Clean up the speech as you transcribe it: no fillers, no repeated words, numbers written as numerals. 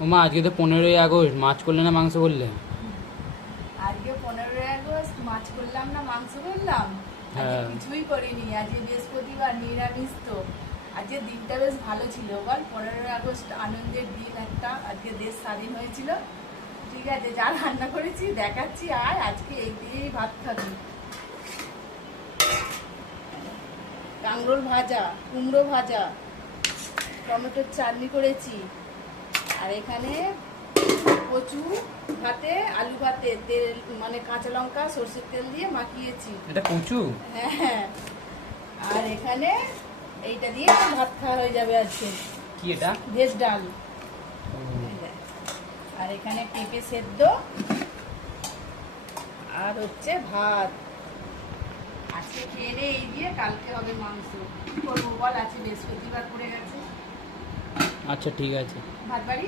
ও মা, আজকে তো 15ই আগস্ট, মাছ করলে না মাংস করলে? আজকে 15ই আগস্ট মাছ করলাম না মাংস করলাম? আজকে হ্যাঁ। কিছুই করিনি, আজকে বৃহস্পতিবার, নিরামিষ তো। আজকে দিনটা বেশ ভালো ছিল বল, 15ই আগস্ট আনন্দের দিন একটা, আজকে দেশ স্বাধীন হয়েছিল। ঠিক আছে, যা রান্না করেছি দেখাচ্ছি, আর আজকে এই দিয়েই ভাত খাবি। কাঁকরোল ভাজা, কুমড়ো ভাজা, টমেটোর চাটনি করেছি, আর এখানে কচু ভাতে, আলু ভাতে তেল মানে কাঁচা লঙ্কা সরষের তেল দিয়ে মাখিয়েছি। এটা কচু? হ্যাঁ, আর এখানে এইটা দিয়ে ভাত খাওয়া হয়ে যাবে আজকে। কি এটা? ভেজ ডাল। ও, আর এখানে পেঁপে সেদ্ধ, আর হচ্ছে ভাত। আজকে খেয়ে রে এই দিয়ে কালকে হবে মাংস। কি করবো বল, আছে বৃহস্পতিবার পড়ে গেছে। আচ্ছা ঠিক আছে। ভাত বাড়ি